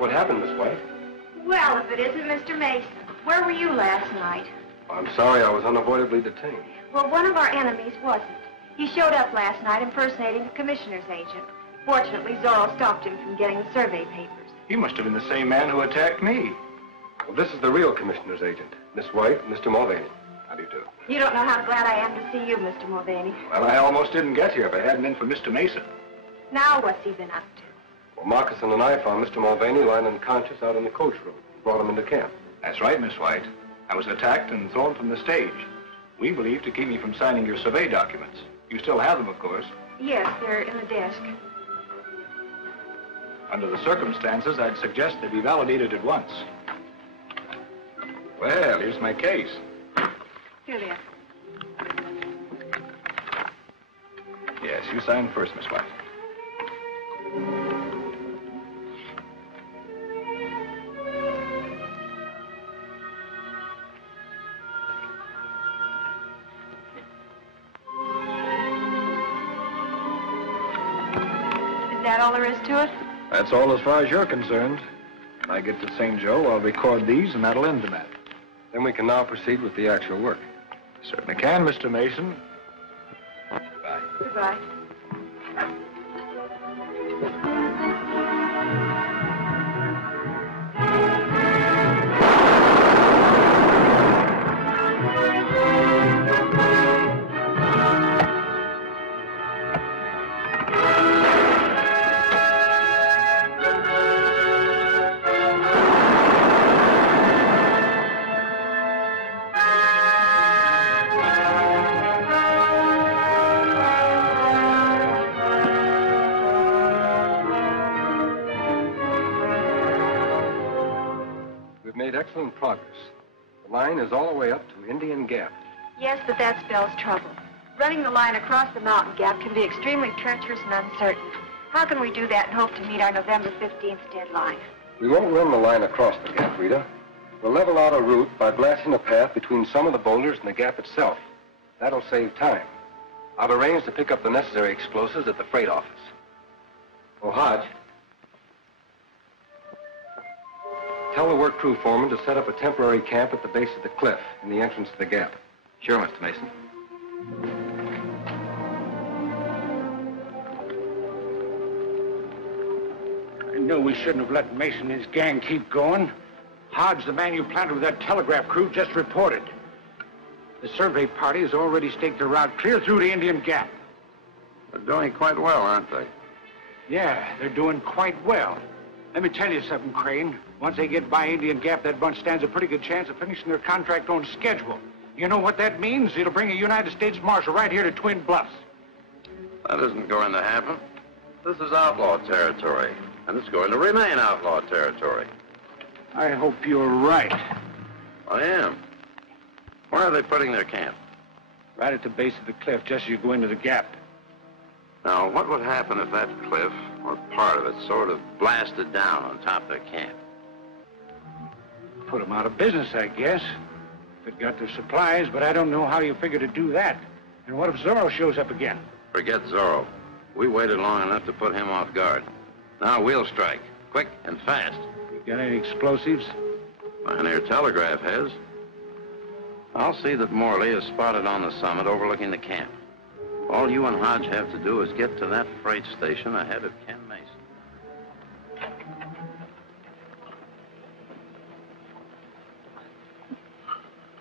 What happened, Miss White? Well, if it isn't Mr. Mason. Where were you last night? I'm sorry, I was unavoidably detained. Well, one of our enemies wasn't. He showed up last night impersonating the commissioner's agent. Fortunately, Zorro stopped him from getting the survey papers. He must have been the same man who attacked me. Well, this is the real commissioner's agent, Miss White and Mr. Mulvaney. How do you do? You don't know how glad I am to see you, Mr. Mulvaney. Well, I almost didn't get here if it hadn't been for Mr. Mason. Now what's he been up to? Well, Moccasin and I found Mr. Mulvaney lying unconscious out in the coach room. Brought him into camp. That's right, Miss White. I was attacked and thrown from the stage. We believe to keep me from signing your survey documents. You still have them, of course. Yes, they're in the desk. Under the circumstances, I'd suggest they be validated at once. Well, here's my case. Here they are. Yes, you sign first, Miss White. Is that all there is to it? That's all as far as you're concerned. When I get to St. Joe, I'll record these, and that'll end the matter. Then we can now proceed with the actual work. Certainly can, Mr. Mason. Goodbye. Goodbye. Excellent progress. The line is all the way up to Indian Gap. Yes, but that spells trouble. Running the line across the mountain gap can be extremely treacherous and uncertain. How can we do that and hope to meet our November 15th deadline? We won't run the line across the gap, Rita. We'll level out a route by blasting a path between some of the boulders and the gap itself. That'll save time. I've arranged to pick up the necessary explosives at the freight office. Oh, Hodge. Tell the work crew foreman to set up a temporary camp at the base of the cliff in the entrance to the gap. Sure, Mr. Mason. I knew we shouldn't have let Mason and his gang keep going. Hodge, the man you planted with that telegraph crew, just reported. The survey party has already staked a route clear through to Indian Gap. They're doing quite well, aren't they? Yeah, they're doing quite well. Let me tell you something, Crane. Once they get by Indian Gap, that bunch stands a pretty good chance of finishing their contract on schedule. You know what that means? It'll bring a United States Marshal right here to Twin Bluffs. That isn't going to happen. This is outlaw territory, and it's going to remain outlaw territory. I hope you're right. I am. Where are they putting their camp? Right at the base of the cliff, just as you go into the gap. Now, what would happen if that cliff, or part of it, sort of blasted down on top of their camp? Put them out of business, I guess. If it got their supplies, but I don't know how you figure to do that. And what if Zorro shows up again? Forget Zorro. We waited long enough to put him off guard. Now we'll strike, quick and fast. You got any explosives? Pioneer Telegraph has. I'll see that Morley is spotted on the summit overlooking the camp. All you and Hodge have to do is get to that freight station ahead of Ken Mason.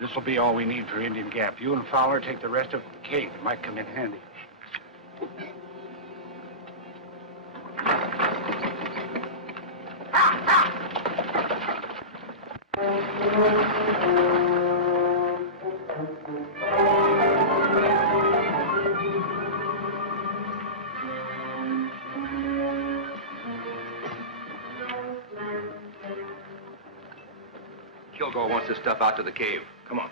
This'll be all we need for Indian Gap. You and Fowler take the rest of the cave. It might come in handy. Kilgore wants this stuff out to the cave. Come on.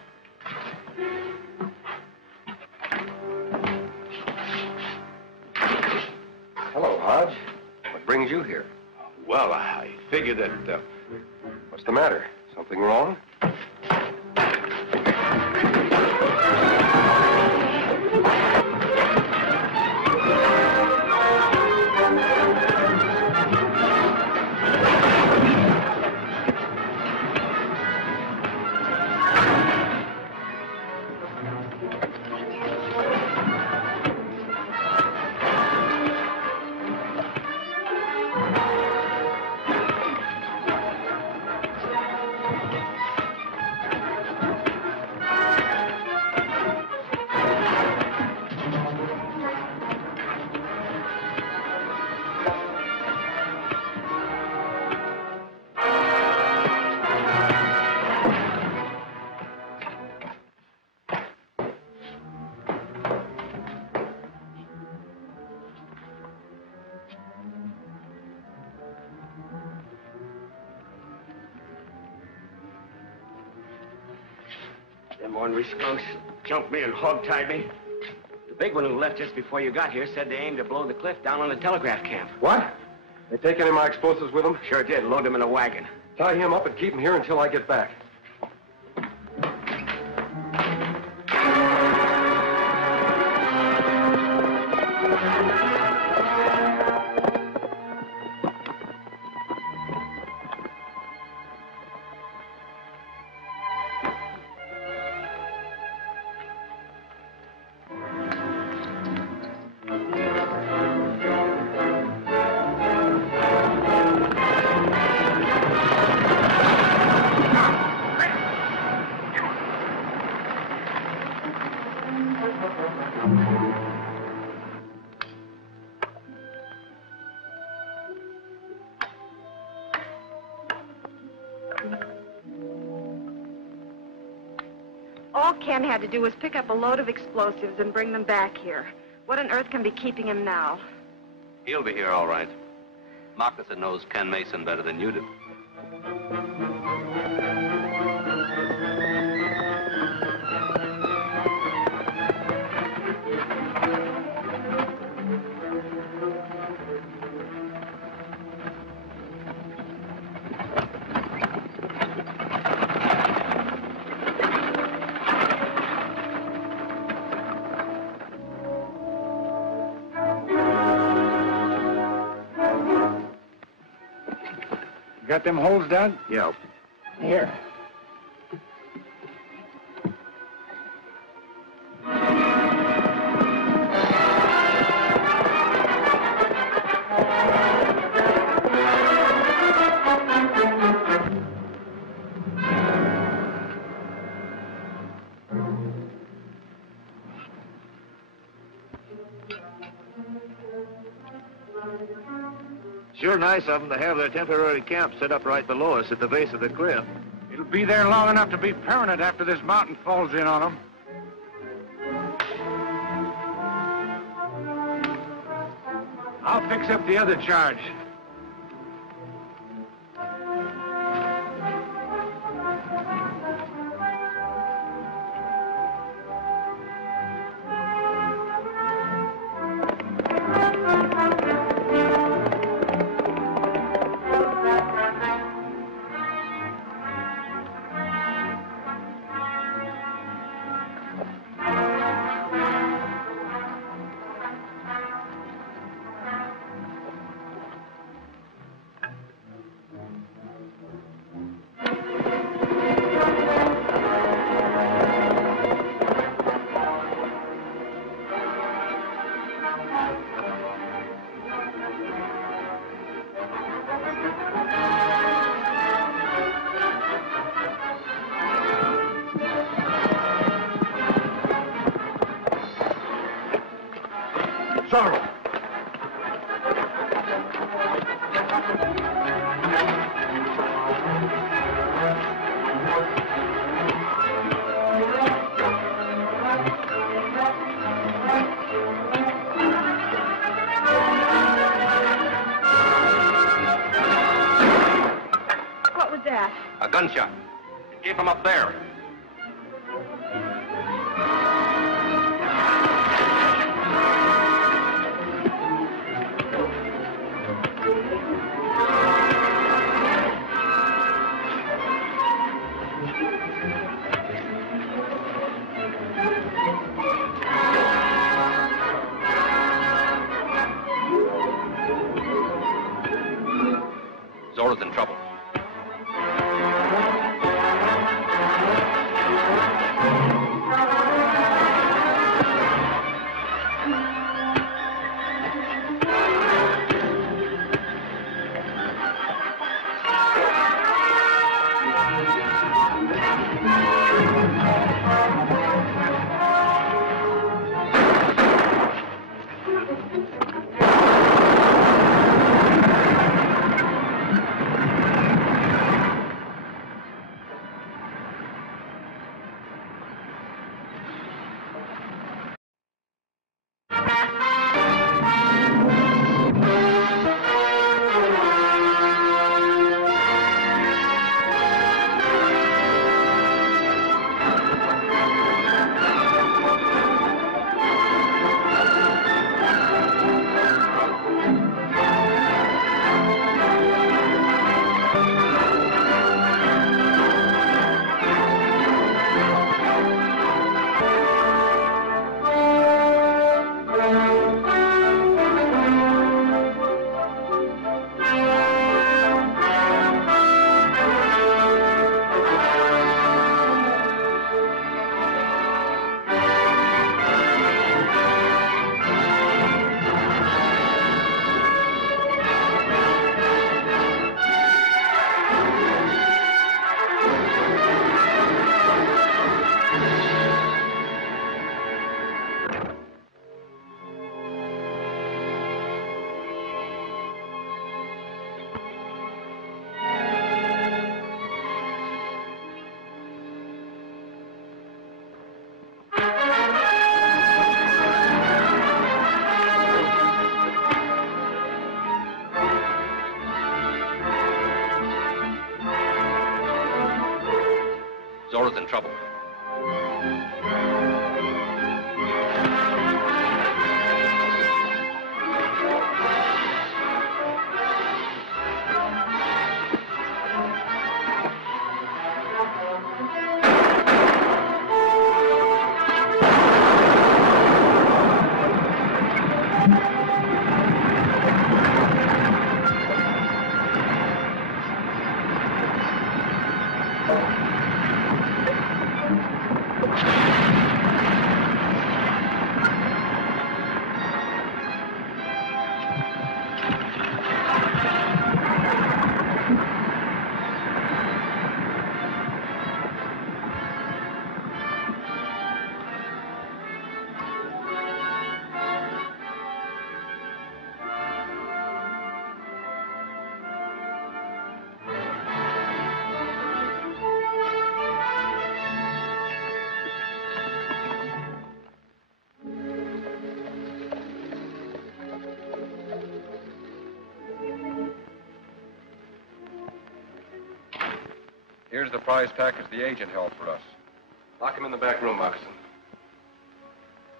Hello, Hodge. What brings you here? Well, I figured that... What's the matter? Something wrong? Them ornery skunks jumped me and hog-tied me. The big one who left just before you got here said they aimed to blow the cliff down on the telegraph camp. What? They take any of my explosives with them? Sure did. Load them in a wagon. Tie him up and keep him here until I get back. All Ken had to do was pick up a load of explosives and bring them back here. What on earth can be keeping him now? He'll be here all right. Moccasin knows Ken Mason better than you do. Got them holes done? Yeah. Here. Sure nice of them to have their temporary camp set up right below us at the base of the cliff. It'll be there long enough to be permanent after this mountain falls in on them. I'll fix up the other charge. Zorro! What was that? A gunshot. It came from up there. Zorro's in trouble. Zorro's in trouble. Here's the prize package the agent held for us. Lock him in the back room, Moccasin.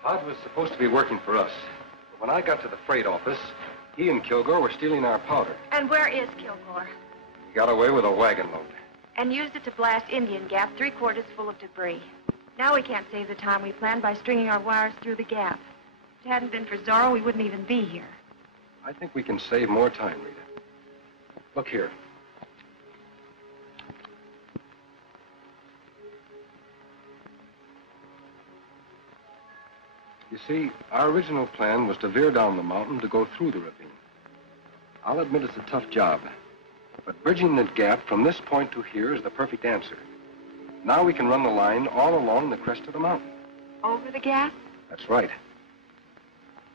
Hodge was supposed to be working for us. But when I got to the freight office, he and Kilgore were stealing our powder. And where is Kilgore? He got away with a wagon load. And used it to blast Indian Gap 3/4 full of debris. Now we can't save the time we planned by stringing our wires through the gap. If it hadn't been for Zorro, we wouldn't even be here. I think we can save more time, Rita. Look here. You see, our original plan was to veer down the mountain to go through the ravine. I'll admit it's a tough job, but bridging the gap from this point to here is the perfect answer. Now we can run the line all along the crest of the mountain. Over the gap? That's right.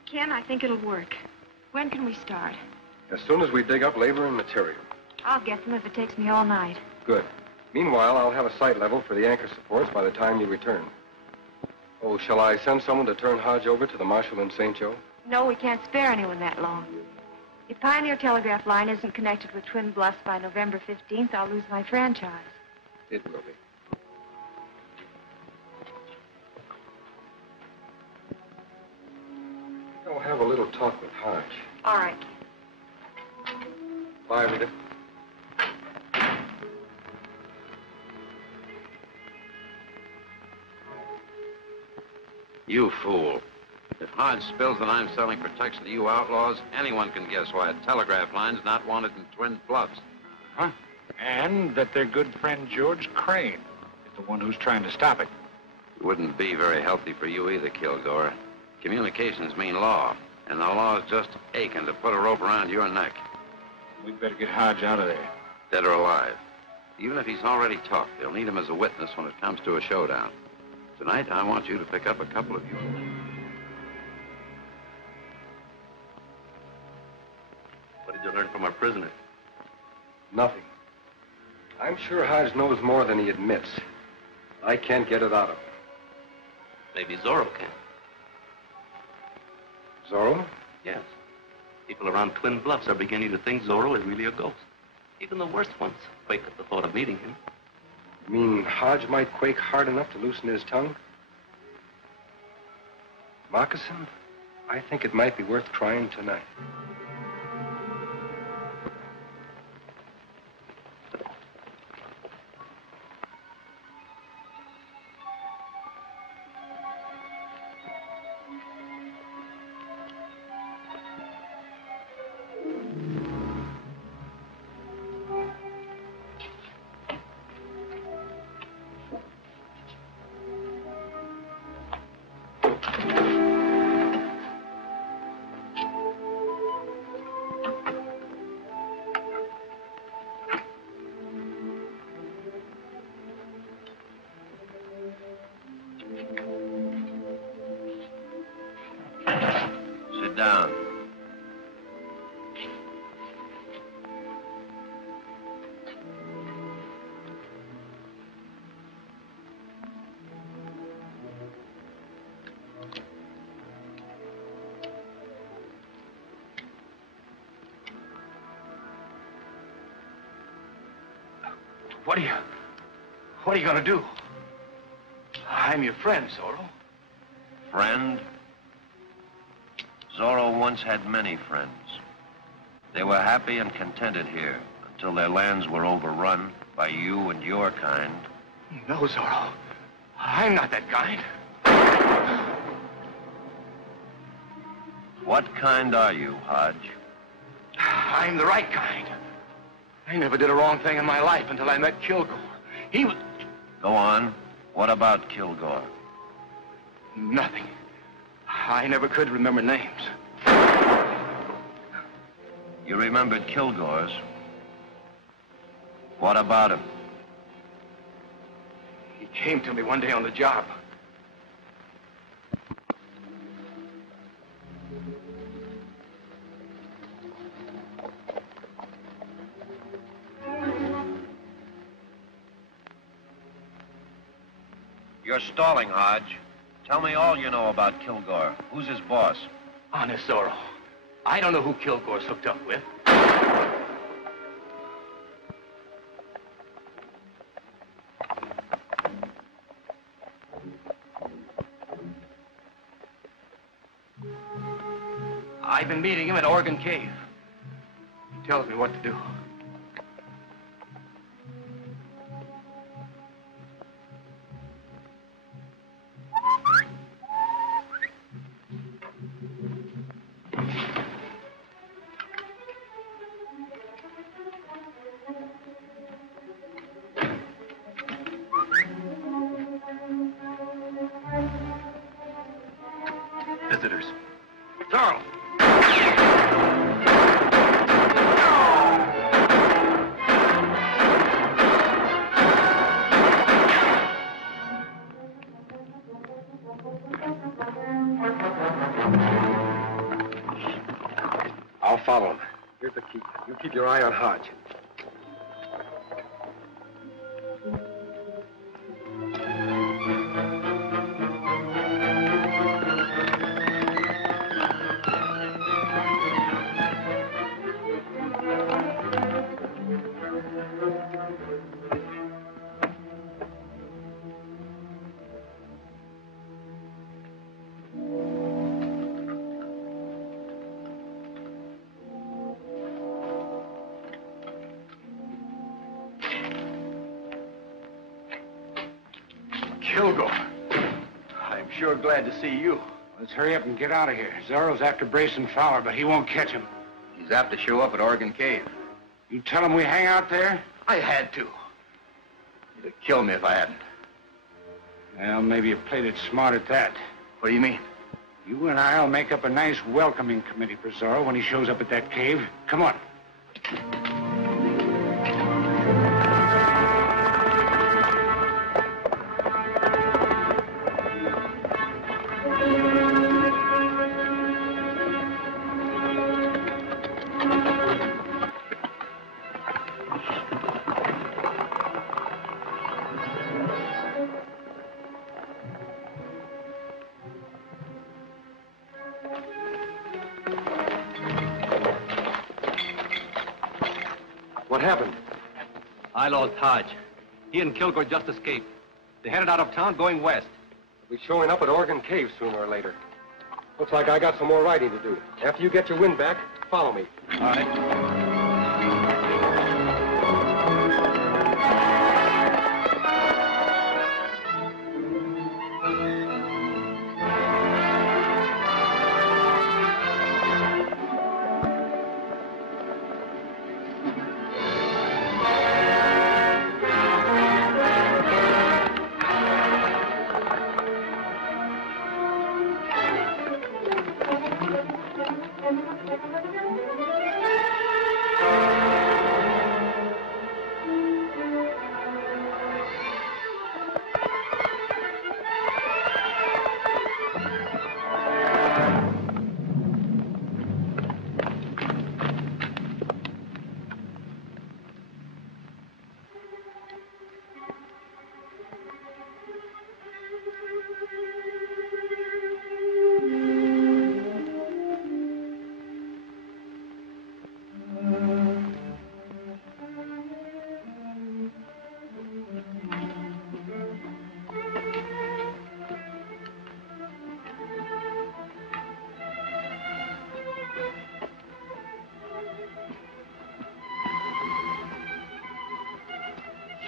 Ken, I think it'll work. When can we start? As soon as we dig up labor and material. I'll get them if it takes me all night. Good. Meanwhile, I'll have a site level for the anchor supports by the time you return. Oh, shall I send someone to turn Hodge over to the marshal in St. Joe? No, we can't spare anyone that long. If Pioneer Telegraph Line isn't connected with Twin Bluffs by November 15th, I'll lose my franchise. It will be. I'll have a little talk with Hodge. All right. Bye, Rita. You fool. If Hodge spills that I'm selling protection to you outlaws, anyone can guess why a telegraph line's not wanted in Twin Bluffs. Huh? And that their good friend George Crane is the one who's trying to stop it. It wouldn't be very healthy for you either, Kilgore. Communications mean law, and the law's just aching to put a rope around your neck. We'd better get Hodge out of there. Dead or alive. Even if he's already talked, they'll need him as a witness when it comes to a showdown. Tonight, I want you to pick up a couple of you. What did you learn from our prisoner? Nothing. I'm sure Hodge knows more than he admits. I can't get it out of him. Maybe Zorro can. Zorro? Yes. People around Twin Bluffs are beginning to think Zorro is really a ghost. Even the worst ones quake at the thought of meeting him. You mean Hodge might quake hard enough to loosen his tongue? Moccasin, I think it might be worth trying tonight. Sit down. What are you going to do? I'm your friend, Zorro. Friend? Zorro once had many friends. They were happy and contented here until their lands were overrun by you and your kind. No, Zorro. I'm not that kind. What kind are you, Hodge? I'm the right kind. I never did a wrong thing in my life until I met Kilgore. He was... Go on. What about Kilgore? Nothing. I never could remember names. You remembered Kilgore's. What about him? He came to me one day on the job. You're stalling, Hodge. Tell me all you know about Kilgore. Who's his boss? Honest, Zorro. I don't know who Kilgore's hooked up with. I've been meeting him at Oregon Cave. He tells me what to do. Visitors. Zorro! I'll follow him. Here's the key. You keep your eye on Hodge. Kilgore. I'm sure glad to see you. Let's hurry up and get out of here. Zorro's after Brayson Fowler, but he won't catch him. He's apt to show up at Oregon Cave. You tell him we hang out there? I had to. He'd have killed me if I hadn't. Well, maybe you played it smart at that. What do you mean? You and I'll make up a nice welcoming committee for Zorro when he shows up at that cave. Come on. What happened? I lost Hodge. He and Kilgore just escaped. They headed out of town going west. We're showing up at Oregon Cave sooner or later. Looks like I got some more writing to do. After you get your wind back, follow me. All right.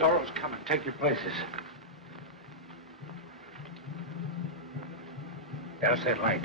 Zorro's coming. Take your places. Douse that light.